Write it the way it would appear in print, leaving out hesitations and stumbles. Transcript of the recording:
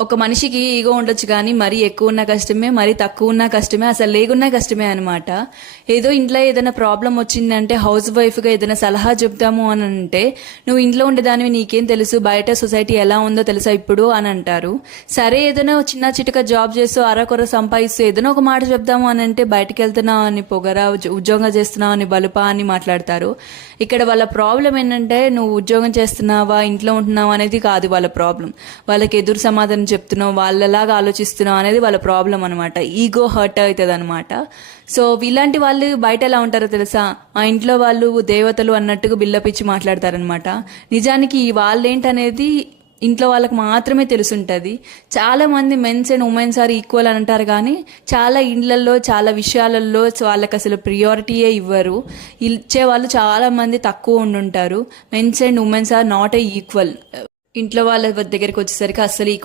ఒక మనిషికి ఈగో ఉండొచ్చు కానీ మరీ ఎక్కువ ఉన్న కష్టమే, మరీ తక్కువ ఉన్న కష్టమే, అసలు లేకున్నా కష్టమే అనమాట. ఏదో ఇంట్లో ఏదైనా ప్రాబ్లం వచ్చిందంటే హౌస్ వైఫ్గా ఏదైనా సలహా చెప్తాము అని అంటే, నువ్వు ఇంట్లో ఉండేదానివి నీకేం తెలుసు, బయట సొసైటీ ఎలా ఉందో తెలుసా ఇప్పుడు అని అంటారు. సరే ఏదైనా చిన్న చిటక జాబ్ చేస్తూ అరకొర సంపాదిస్తూ ఏదైనా ఒక మాట చెప్దాము అని అంటే, బయటకు వెళ్తున్నావు అని పొగరా, ఉద్యోగం చేస్తున్నావు అని బలుపా అని మాట్లాడతారు. ఇక్కడ వాళ్ళ ప్రాబ్లం ఏంటంటే, నువ్వు ఉద్యోగం చేస్తున్నావా ఇంట్లో ఉంటున్నావా అనేది కాదు వాళ్ళ ప్రాబ్లం. వాళ్ళకి ఎదురు సమాధానం చెప్తున్నావు, వాళ్ళలాగా ఆలోచిస్తున్నావు అనేది వాళ్ళ ప్రాబ్లం అనమాట. ఈగో హర్ట్ అవుతుంది అనమాట. సో ఇలాంటి వాళ్ళు బయట ఎలా ఉంటారో తెలుసా, ఆ ఇంట్లో వాళ్ళు దేవతలు అన్నట్టుగా బిల్లపిచ్చి మాట్లాడతారనమాట. నిజానికి వాళ్ళు ఏంటనేది ఇంట్లో వాళ్ళకి మాత్రమే తెలుసుంటుంది. చాలా మంది mens and womens are equal అని అంటారు కానీ చాలా ఇండ్లల్లో చాలా విషయాలలో వాళ్ళకి అసలు ప్రియారిటీయే ఇవ్వరు. ఇచ్చే వాళ్ళు చాలా మంది తక్కువ ఉండుంటారు. Mens and womens are not a equal. ఇంట్లో వాళ్ళ దగ్గరికి వచ్చేసరికి అస్సలు ఈక్వల్